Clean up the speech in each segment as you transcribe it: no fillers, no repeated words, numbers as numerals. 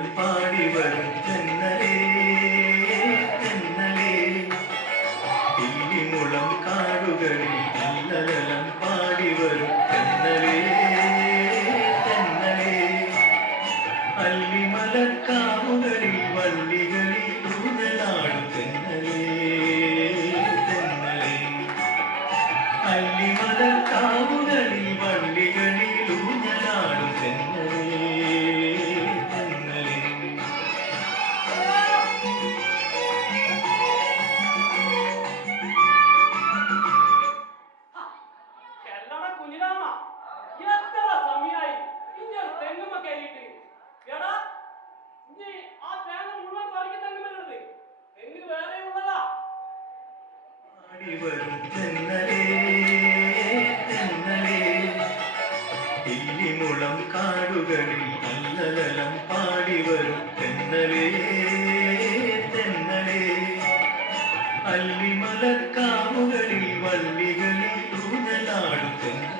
അല്ലലലം പാടി വരും തെന്നലേ തെന്നലേ ഇല്ലിമുളം കാടുകളിൽ അല്ലലലം പാടി വരും തെന്നലേ തെന്നലേ അല്ലിമലക്കാവുകളിൽ വള്ളികളിൽ ഊഞ്ഞലാടും തെന്നലേ തെന്നലേ അല്ലിമലക്കാവുകളിൽ വള്ളികളിൽ ഊഞ്ഞലാടും തെന്നലേ തെന്നലേ കുഞ്ഞിരാമ എത്ര സമയായി ഇങ്ങനെ തെങ്ങുമ്മ കയറിയിട്ട് എടാ നീ ആ തേങ്ങ മുഴുവൻ പറിക്ക് തെങ്ങുമ്മലുള്ളത് തെങ്ങ് വേറെ ഉള്ളതാ പാടി വരും തെന്നലേ തെന്നലേ ഇല്ലിമുളം കാടുകളിൽ അല്ലലലം പാടി വരും തെന്നലേ തെന്നലേ അല്ലിമലക്കാവുകളിൽ വള്ളികളിൽ ഊഞ്ഞലാടും തെന്നലേ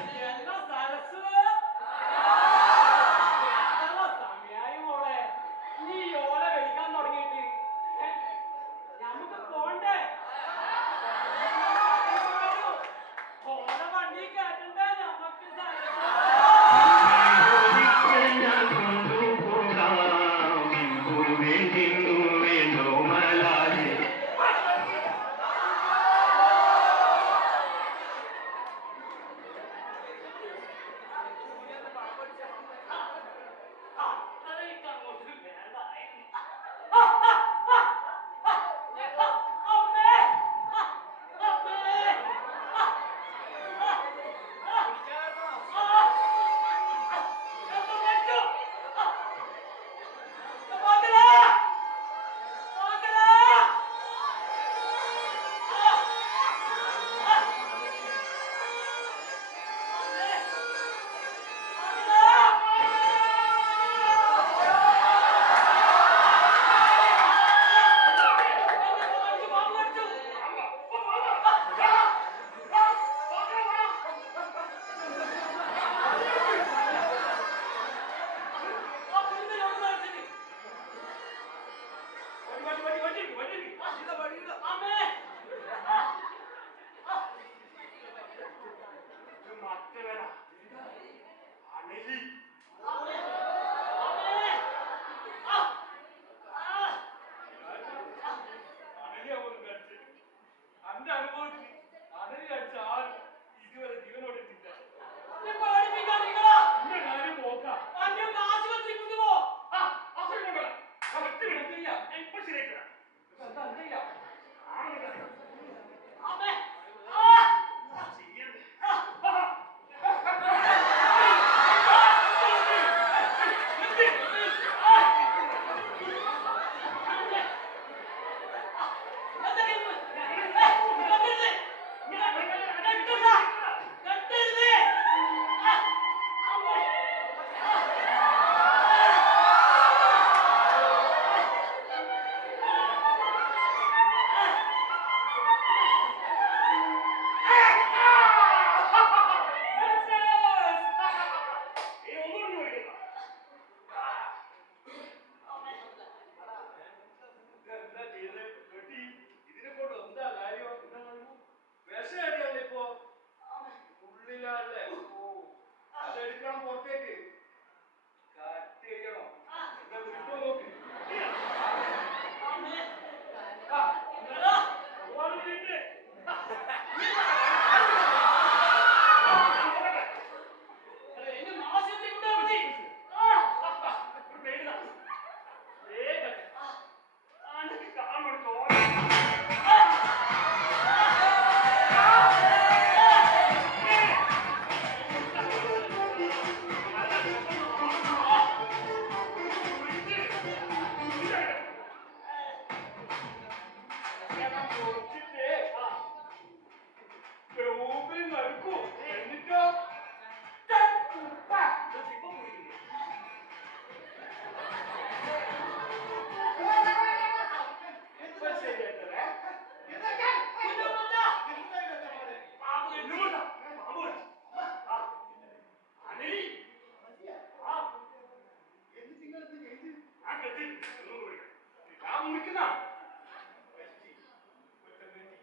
ഞാൻ കൊണ്ടുപോകാം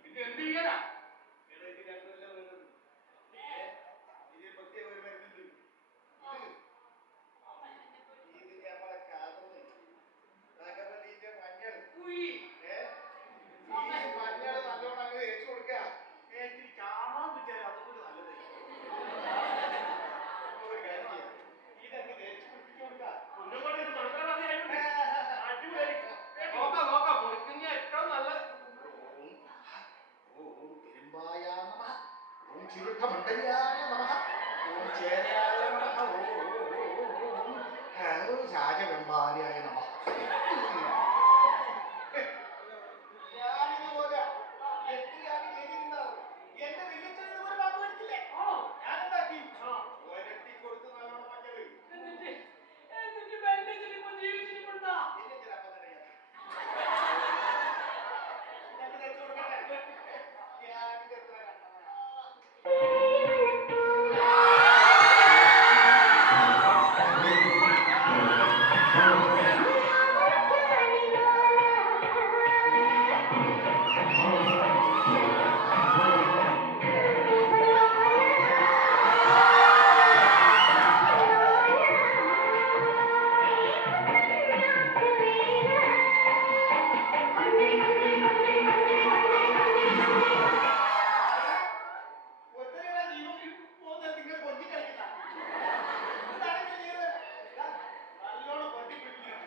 ഇത് എന്ത് ചെയ്യാനാ? ഉയ്യ്. ഒന്നുകൂടി ഇത് നടക്കാൻ മതിയായിരുന്നു. അടിപൊളി. നോക്കാം നോക്കാം, മുറിക്കുന്ന ഏറ്റവും നല്ലത്. ചിരുട്ടമണ്ഡലിയായ നമഃ ഓം ചേരയായ നമഃ ഓം രാജവെമ്പാരിയായ നമഃ. ഞാനിതുപോലെ എത്രയാണ് ചെയ്തിട്ടുണ്ടാവും. എന്റെ വലിയച്ഛൻ ഇതുപോലെ പാമ്പ് കടിച്ചില്ലേ? ആണോ? ഞാനെന്താക്കി? ആ. ഒരട്ടി കൊടുത്ത് നല്ലോണം മഞ്ഞള്. എന്നിട്ട് ബെല്ലിച്ചിരിപ്പോ ജീവിച്ചിരിപ്പുണ്ടാ? വലിയച്ഛനപ്പം തന്നെ ഞങ്ങൾക്ക് തേച്ച് കൊടുക്കട്ടെ. ഞാനിത് എത്ര കണ്ടതാ. ഒത്തിരിയുടെ ജീവൻ പോകുന്നത് നിങ്ങൾ കൊഞ്ചി കളിക്കുന്ന. എന്താണ് ഇങ്ങനെ ചെയ്തത്? നല്ലോണം കൊഞ്ചി പിടിപ്പിക്കണം.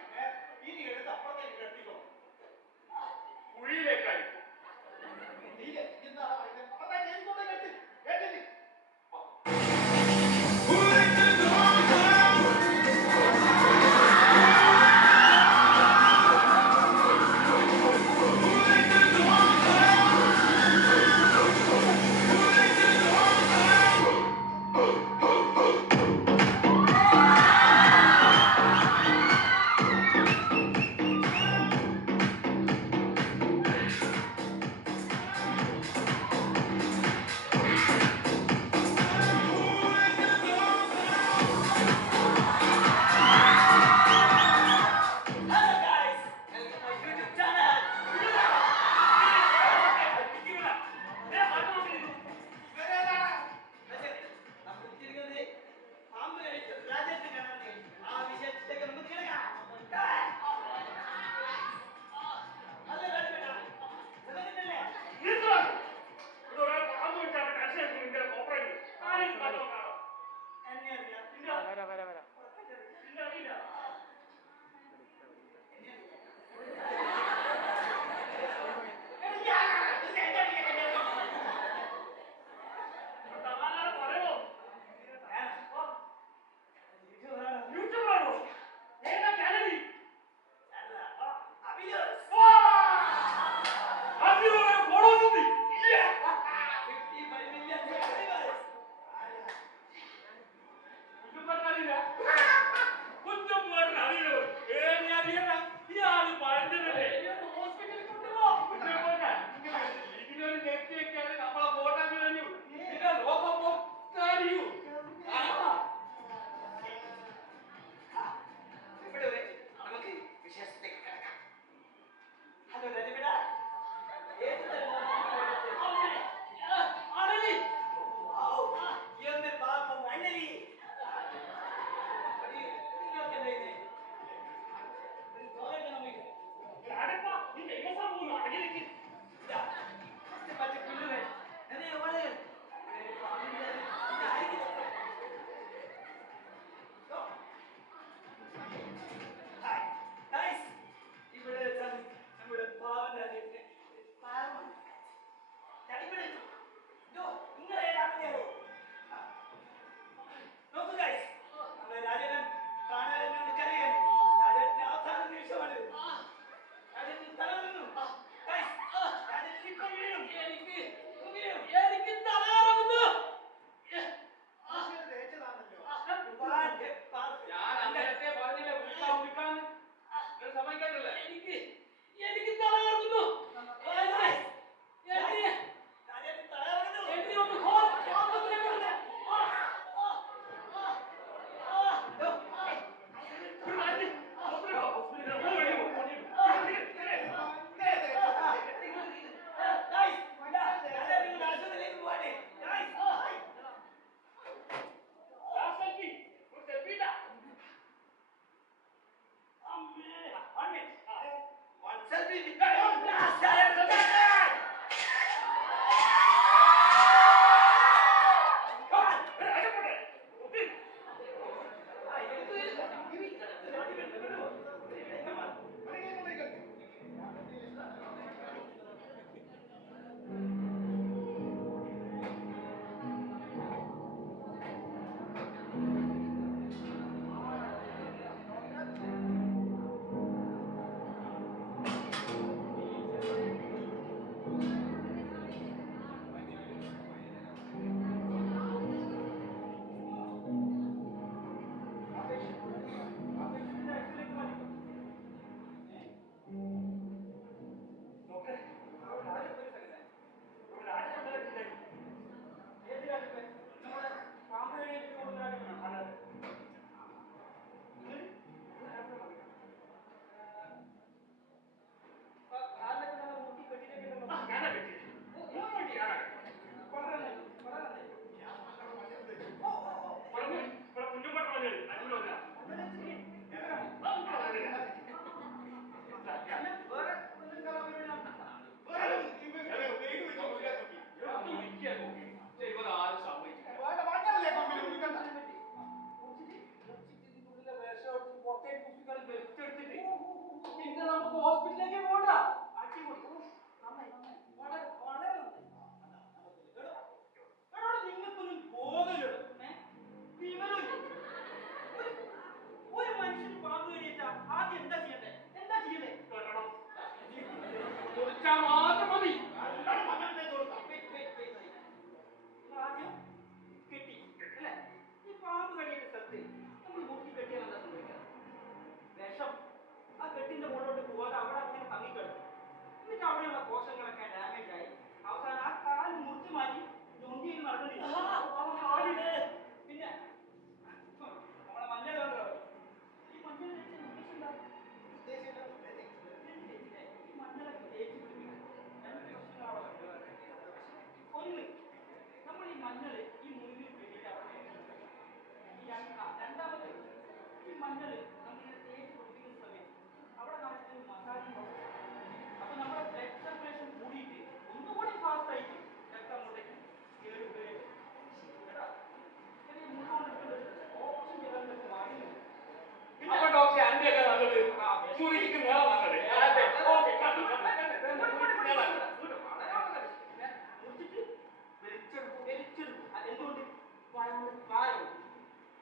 പിന്നെ നമുക്ക് ഹോസ്പിറ്റലിലേക്ക് പോകണ്ട. അടിപൊളി. നന്നായി നന്നായി. വളരെ വളരെ നന്നായി. നിങ്ങൾക്കൊന്നും ബോധമില്ലല്ലോ. വിവരമില്ല. ഒരു മനുഷ്യന് പാമ്പ് കടിയേറ്റ ആദ്യം എന്താ ചെയ്യണ്ടേ? എന്താ ചെയ്യണ്ടേ? കുറിച്ചാൽ മാത്രം മതി. ആദ്യം കെട്ടി അല്ലേ? ഈ പാമ്പ് കടിയേറ്റ സ്ഥലത്ത് നമ്മൾ മുറുക്കി കെട്ടിയാൽ എന്താ സംഭവിക്കുക? വിഷം ആ കെട്ടിന്റെ മുകളിലോട്ട് പോകാതെ അവിടെ അങ്ങനെ തങ്ങിക്കിടക്കും. എന്നിട്ട് അവിടെയുള്ള കോശങ്ങളൊക്കെ ഡാമേജ് ആയി അവസാനം ആ കാൽ മുറിച്ച് മാറ്റി ഞൊണ്ടിയിൽ നടന്നില്ല. പിന്നെ നമ്മളെ മഞ്ഞൾ കണ്ടോ? ഈ മഞ്ഞൾ ഈ മഞ്ഞളൊക്കെ തേച്ച് പിടിപ്പിക്കണം. രണ്ട് പ്രശ്നങ്ങളാണ്. ഒന്ന്, നമ്മൾ ഈ മഞ്ഞൾ ഈ മുറിവിൽ പിടിച്ചിട്ട് അവിടെ രണ്ടാമത് ഈ മഞ്ഞൾ നമ്മളിങ്ങനെ തേച്ച് പിടിപ്പിക്കുന്ന സമയത്ത് അവിടെ നടക്കുന്ന മസാജ് അപ്പൊ നമ്മുടെ ബ്ലഡ് സർക്കുലേഷൻ കൂടിയിട്ട് ഒന്നുകൂടി ഫാസ്റ്റ് ആയിട്ട് രക്തം അങ്ങോട്ടേക്ക് കയറി വരും. കേട്ടോ? ചെറിയ മുഴുവൻ ഓപ്ഷൻ ചെയ്തൊക്കെ മാറി. അപ്പൊ ഡോക്ടർ അന്റെയൊക്കെ നല്ലത് മുറിക്കുന്ന എന്തുകൊണ്ട്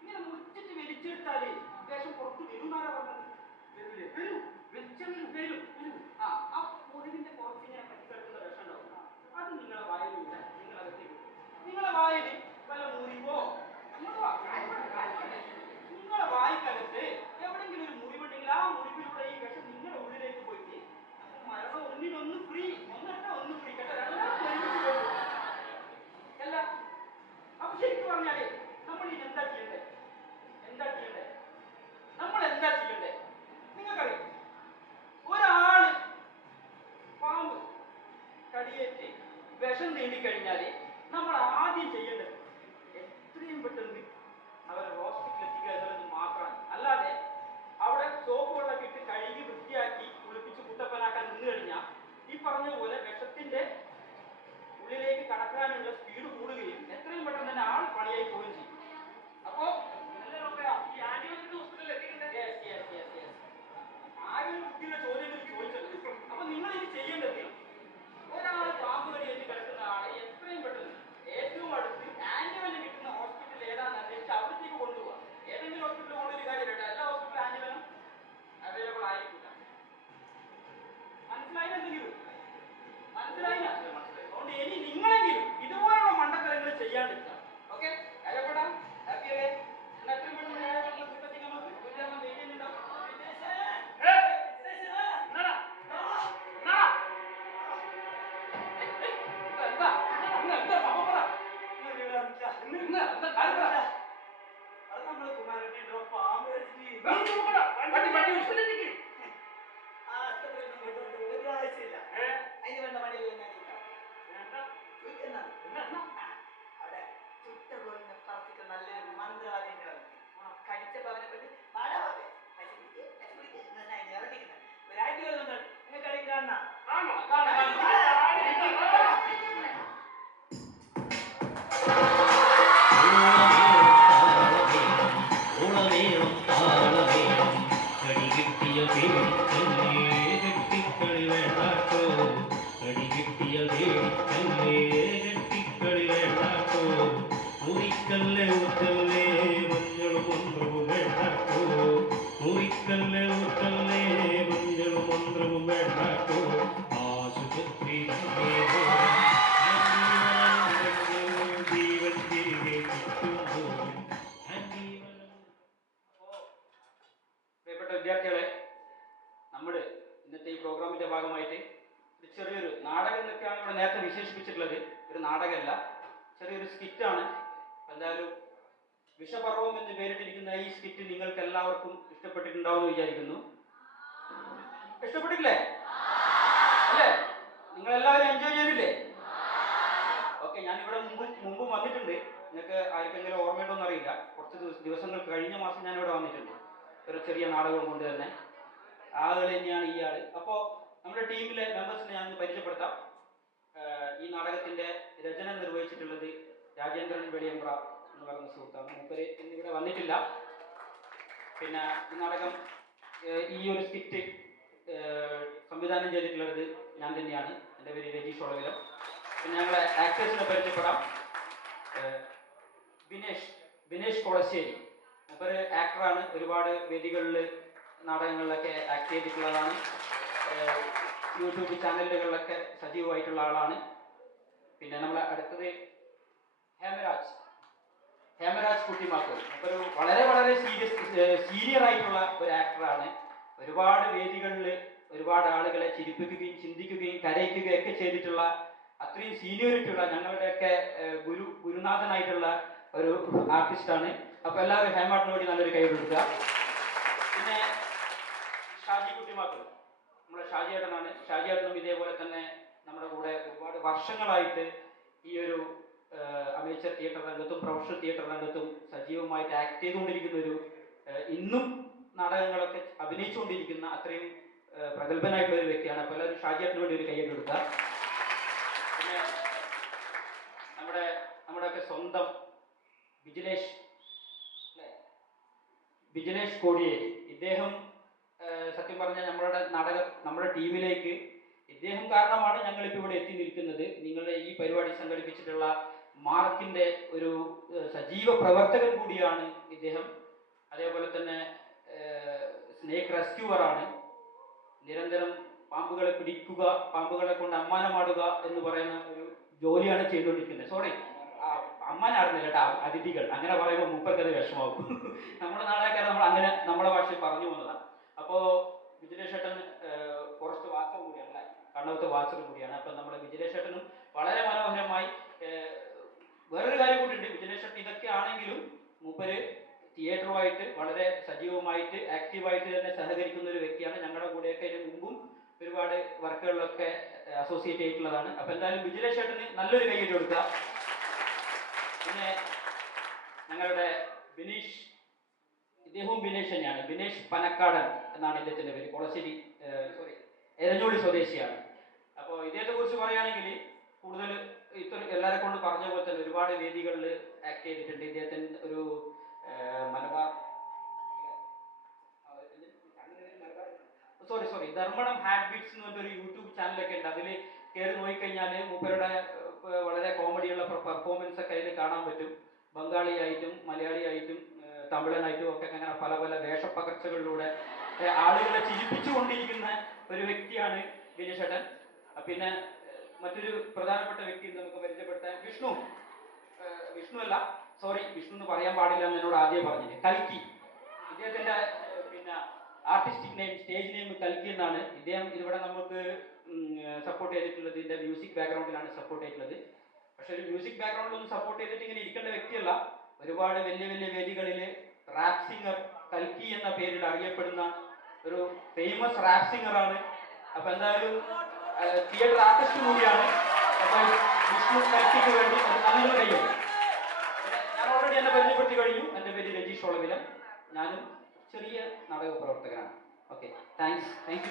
ഇങ്ങനെ മുറിച്ചിട്ട് വലിച്ചെടുത്താല് ദേശം പുറത്ത് വരുന്നാരാ പറഞ്ഞത്? വരും വെളിച്ചെങ്കിലും വരും വരും. ആ മുറിവിന്റെ പുറത്ത് ഇങ്ങനെ പറ്റിക്കിടക്കുന്ന വിഷം ഉണ്ടാവും. അത് നിങ്ങളെ വായിലില്ല. നിങ്ങളകത്തേക്ക് നിങ്ങളെ വായിൽ വല്ല മുറിവോ നിങ്ങളെ വായിക്കകത്ത് എവിടെയെങ്കിലും ഒരു മുറിവുണ്ടെങ്കിൽ ആ മുറിവിലൂടെ ഈ വിഷം നിങ്ങളുടെ ഉള്ളിലേക്ക് പോയിട്ട് മരണം ഒന്നിനൊന്ന് ഫ്രീ. ഒന്നല്ല ഒന്ന് ഫ്രീ. കേട്ടോ? രണ്ടാമത് ഒരുമിച്ച് പോയി അല്ല. അപ്പൊ ശരിക്കും പറഞ്ഞാലേ നമ്മൾ ഇത് എന്താ ചെയ്യണ്ടേ? എന്താ ചെയ്യണ്ടേ? നമ്മൾ എന്താ ചെയ്യണ്ടേ? നിങ്ങൾക്കറിയാം, ഒരാള് പാമ്പ് കടിയേറ്റ് വിഷം നേടിക്കഴിഞ്ഞാല് നമ്മൾ ആദ്യം ചെയ്യേണ്ടത് എത്രയും പെട്ടെന്ന് അവരെ ഹോസ്പിറ്റലിൽ എത്തിക്കുക എന്നുള്ളത് മാത്രമാണ്. അല്ലാതെ അവിടെ സോപ്പ് വെള്ളമൊക്കെ ഇട്ട് കഴുകി വൃത്തിയാക്കി കുളിപ്പിച്ച് കുട്ടപ്പനാക്കാൻ നിന്ന് കഴിഞ്ഞാൽ ഈ പറഞ്ഞതുപോലെ വിഷത്തിന്റെ ഉള്ളിലേക്ക് കടക്കാനുള്ള സ്പീഡ് കൂടുകയും എത്രയും പെട്ടെന്ന് തന്നെ ആൾ പണിയായി പോവുകയും ചെയ്യും. അപ്പോ ആരും കുട്ടിയുടെ ചോദ്യങ്ങൾ ചോദിച്ചത്. അപ്പൊ നിങ്ങൾ ഇത് ചെയ്യേണ്ടത് ഒരാൾ പാമ്പ് കടിയേറ്റ് കിടക്കുന്ന ആളെ എത്രയും പെട്ടെന്ന് ഏറ്റവും അടുത്ത് ആന്റിവെനം കിട്ടുന്ന ഹോസ്പിറ്റൽ ഏതാണെന്ന് അന്വേഷിച്ച് അവിടത്തേക്ക് കൊണ്ടുപോകാം. ഏതെങ്കിലും ഹോസ്പിറ്റലിൽ കൊണ്ടൊരു കാര്യമില്ല. എല്ലാ ഹോസ്പിറ്റലും ആന്റിവെനം അവൈലബിൾ ആയിരിക്കില്ല. മനസ്സിലായില്ല? എന്തെങ്കിലും മനസ്സിലായില്ല? അതുകൊണ്ട് ഇനി നിങ്ങളെങ്കിലും ഇതുപോലുള്ള പേടിക്കല്ലേ കെട്ടിക്കളി വേണ്ടാട്ടോ അടി കിട്ടിയാൽ പേടിക്കല്ലേ കെട്ടിക്കളി വേണ്ടാട്ടോ മുറിക്കല്ലേ ഊറ്റല്ലേ മഞ്ഞളും മന്ത്രവും വേണ്ടാട്ടോ മുറിക്കല്ലേ ഊറ്റല്ലേ മഞ്ഞളും മന്ത്രവും വേണ്ടാട്ടോ ആശുപത്രി ജീവൻ തിരികെ കിട്ടുമ്പോൾ പ്രിയപ്പെട്ട വിദ്യാർത്ഥികളെ, നമ്മൾ ഇന്നത്തെ ഈ പ്രോഗ്രാമിന്റെ ഭാഗമായിട്ട് ഒരു ചെറിയൊരു നാടകം എന്നൊക്കെയാണ് ഇവിടെ നേരത്തെ വിശേഷിപ്പിച്ചിട്ടുള്ളത്. ഒരു നാടകമല്ല, ചെറിയൊരു സ്കിറ്റാണ്. എന്തായാലും വിഷപർവം എന്ന് പേരിട്ടിരിക്കുന്ന ഈ സ്കിറ്റ് നിങ്ങൾക്ക് എല്ലാവർക്കും ഇഷ്ടപ്പെട്ടിട്ടുണ്ടാവും എന്ന് വിചാരിക്കുന്നു. ഇഷ്ടപ്പെട്ടില്ലേ? അല്ലേ? നിങ്ങളെല്ലാവരും എൻജോയ് ചെയ്തില്ലേ? ഓക്കെ, ഞാനിവിടെ മുമ്പും വന്നിട്ടുണ്ട്. നിങ്ങൾക്ക് ആർക്കെങ്കിലും ഓർമ്മയുണ്ടോന്ന് അറിയില്ല. കുറച്ച് ദിവസങ്ങൾ കഴിഞ്ഞ മാസം ഞാനിവിടെ വന്നിട്ടുണ്ട് ഒരു ചെറിയ നാടകം കൊണ്ട് തന്നെ. ആളുകൾ തന്നെയാണ് ഈ ആള്. അപ്പോൾ നമ്മുടെ ടീമിലെ മെമ്പേഴ്സിനെ ഞാൻ പരിചയപ്പെടുത്താം. ഈ നാടകത്തിന്റെ രചന നിർവഹിച്ചിട്ടുള്ളത് രാജേന്ദ്രൻ വെളിയമ്പ്ര എന്ന് പറയുന്ന സുഹൃത്താണ്. മൂപ്പര് ഇന്നിവിടെ വന്നിട്ടില്ല. പിന്നെ ഈ നാടകം ഈ ഒരു സ്കിറ്റ് സംവിധാനം ചെയ്തിട്ടുള്ളത് ഞാൻ തന്നെയാണ്. എൻ്റെ പേര് രജീഷ് ഒളവിലം. പിന്നെ ഞങ്ങളെ ആക്ടേഴ്സിനെ പരിചയപ്പെടാം. ബിനേഷ് കൊളശ്ശേരി, മൂപ്പര് ആക്ടറാണ്. ഒരുപാട് വേദികളിൽ നാടകങ്ങളിലൊക്കെ ആക്ട് ചെയ്തിട്ടുള്ളതാണ്. യൂട്യൂബ് ചാനലുകളിലൊക്കെ സജീവമായിട്ടുള്ള ആളാണ്. പിന്നെ നമ്മളെ അടുത്തത് ഹേമരാജ് കുട്ടിമാക്കൂർ, മൂപ്പര് വളരെ വളരെ സീനിയർ ആയിട്ടുള്ള ഒരു ആക്ടറാണ്. ഒരുപാട് വേദികളിൽ ഒരുപാട് ആളുകളെ ചിരിപ്പിക്കുകയും ചിന്തിക്കുകയും കരയിക്കുകയും ഒക്കെ ചെയ്തിട്ടുള്ള അത്രയും സീനിയോറിറ്റി ഉള്ള ഞങ്ങളുടെയൊക്കെ ഗുരുനാഥനായിട്ടുള്ള ഒരു ആർട്ടിസ്റ്റാണ്. അപ്പൊ എല്ലാവരും ഹേമാട്ടിന് വേണ്ടി നല്ലൊരു കൈ കൊടുക്കുക. പിന്നെ ഷാജി കുട്ടിമാക്കൾ, നമ്മുടെ ഷാജിയേട്ടനാണ്. ഷാജിയേട്ടനും ഇതേപോലെ തന്നെ നമ്മുടെ കൂടെ ഒരുപാട് വർഷങ്ങളായിട്ട് ഈ ഒരു അമേച്ചർ തിയേറ്റർ രംഗത്തും പ്രൊഫഷണൽ തിയേറ്റർ രംഗത്തും സജീവമായിട്ട് ആക്ട് ചെയ്തുകൊണ്ടിരിക്കുന്ന ഒരു ഇന്നും നാടകങ്ങളൊക്കെ അഭിനയിച്ചുകൊണ്ടിരിക്കുന്ന അത്രയും പ്രഗത്ഭനായിട്ടുള്ള ഒരു വ്യക്തിയാണ്. അപ്പോൾ എല്ലാവരും ഷാജിയേട്ടന് വേണ്ടി ഒരു കൈയ്യടി കൊടുക്കുക. പിന്നെ നമ്മുടെയൊക്കെ സ്വന്തം വിജിലേഷ് കോടിയേരി, ഇദ്ദേഹം സത്യം പറഞ്ഞാൽ നമ്മുടെ ടീമിലേക്ക് ഇദ്ദേഹം കാരണമാണ് ഞങ്ങളിപ്പോൾ ഇവിടെ എത്തി നിൽക്കുന്നത്. നിങ്ങളുടെ ഈ പരിപാടി സംഘടിപ്പിച്ചിട്ടുള്ള മാർക്കിന്റെ ഒരു സജീവ പ്രവർത്തകൻ കൂടിയാണ് ഇദ്ദേഹം. അതേപോലെ തന്നെ സ്നേക്ക് റെസ്ക്യൂവറാണ്. നിരന്തരം പാമ്പുകളെ പിടിക്കുക, പാമ്പുകളെ കൊണ്ട് അമ്മാനമാടുക എന്ന് പറയുന്ന ഒരു ജോലിയാണ് ചെയ്തുകൊണ്ടിരിക്കുന്നത്. സോറി, അമ്മാനാടുന്നില്ല കേട്ടോ, അതിഥികൾ അങ്ങനെ പറയുമ്പോൾ മൂപ്പർക്കത് വിഷമാവും. നമ്മുടെ നാടകക്കാരെ നമ്മൾ അങ്ങനെ നമ്മുടെ ഭാഷയിൽ പറഞ്ഞു പോകുന്നതാണ്. അപ്പോൾ വിജിലേഷ് ഏട്ടൻ ഫോറസ്റ്റ് വാച്ചർ കൂടിയാണ് അല്ലേ, കണ്ണവത്തെ വാച്ചർ കൂടിയാണ്. അപ്പം നമ്മുടെ വിജിലേഷ് ഏട്ടനും വളരെ മനോഹരമായി വേറൊരു കാര്യം കൂടിയുണ്ട്. വിജിലേഷ് ഏട്ടൻ ഇതൊക്കെ ആണെങ്കിലും മൂപ്പര് തിയേറ്ററുമായിട്ട് വളരെ സജീവമായിട്ട് ആക്റ്റീവായിട്ട് തന്നെ സഹകരിക്കുന്ന ഒരു വ്യക്തിയാണ്. ഞങ്ങളുടെ കൂടെയൊക്കെ ഇതിന് മുമ്പും ഒരുപാട് വർക്കുകളിലൊക്കെ അസോസിയേറ്റ് ചെയ്തിട്ടുള്ളതാണ്. അപ്പം എന്തായാലും വിജിലേഷ് ഏട്ടന് നല്ലൊരു കൈയ്യടി കൊടുക്കുക. പിന്നെ ഞങ്ങളുടെ ഇദ്ദേഹവും ബിനേഷ് തന്നെയാണ്. ബിനേഷ് പനക്കാടൻ എന്നാണ് ഇദ്ദേഹത്തിന്റെ പേര്. കൊളശ്ശേരി എരഞ്ഞോളി സ്വദേശിയാണ്. അപ്പോൾ ഇദ്ദേഹത്തെ കുറിച്ച് പറയുകയാണെങ്കിൽ കൂടുതൽ എല്ലാവരെ കൊണ്ട് പറഞ്ഞ പോലെ തന്നെ ഒരുപാട് വേദികളിൽ ആക്ട് ചെയ്തിട്ടുണ്ട്. ഇദ്ദേഹത്തിന് ഒരു മലബാർ ധർമ്മടം ഹാബിറ്റ്സ് എന്ന് പറഞ്ഞൊരു യൂട്യൂബ് ചാനലൊക്കെ ഉണ്ട്. അതിൽ കയറി നോക്കിക്കഴിഞ്ഞാൽ മൂപ്പരുടെ വളരെ കോമഡിയുള്ള പെർഫോമൻസ് ഒക്കെ അതിൽ കാണാൻ പറ്റും. ബംഗാളിയായിട്ടും മലയാളിയായിട്ടും തമിഴനായിട്ടും ഒക്കെ അങ്ങനെ പല പല വേഷപ്പകർച്ചകളിലൂടെ ആളുകളെ ചിരിപ്പിച്ചുകൊണ്ടിരിക്കുന്ന ഒരു വ്യക്തിയാണ് വിനീഷേട്ടൻ. പിന്നെ മറ്റൊരു പ്രധാനപ്പെട്ട വ്യക്തി നമുക്ക് പരിചയപ്പെടുത്താൻ വിഷ്ണു എന്ന് പറയാൻ പാടില്ല എന്ന് എന്നോട് ആദ്യം പറഞ്ഞത് കൽക്കി. ഇദ്ദേഹത്തിന്റെ പിന്നെ ആർട്ടിസ്റ്റിക് നെയിം, സ്റ്റേജ് നെയിം കൽക്കി എന്നാണ്. ഇദ്ദേഹം ഇവിടെ നമുക്ക് സപ്പോർട്ട് ചെയ്തിട്ടുള്ളത് ഇതിന്റെ മ്യൂസിക് ബാക്ക്ഗ്രൗണ്ടിലാണ് സപ്പോർട്ട് ചെയ്തിട്ടുള്ളത്. പക്ഷെ ഒരു മ്യൂസിക് ബാക്ക്ഗ്രൗണ്ടിലൊന്നും സപ്പോർട്ട് ചെയ്തിട്ട് ഇങ്ങനെ ഇരിക്കേണ്ട വ്യക്തിയല്ല. ഒരുപാട് വലിയ വലിയ വേദികളിൽ റാപ്പ് സിംഗർ കൽക്കി എന്ന പേരിൽ അറിയപ്പെടുന്ന ഒരു ഫേമസ് റാപ്പ് സിംഗറാണ്. അപ്പൊ എന്തായാലും തിയേറ്റർ ആർട്ടിസ്റ്റ് കൂടിയാണ്. അപ്പൊ വിഷ്ണു കൽക്കിക്ക് വേണ്ടി നല്ലൊരു കയ്യും. ഞാൻ ഓൾറെഡി എന്നെ പരിചയപ്പെടുത്തി കഴിഞ്ഞു. എൻ്റെ പേര് രജീഷ് ഒളവിലം. ഞാനും ചെറിയ നാടക പ്രവർത്തകനാണ്. Okay, thank U.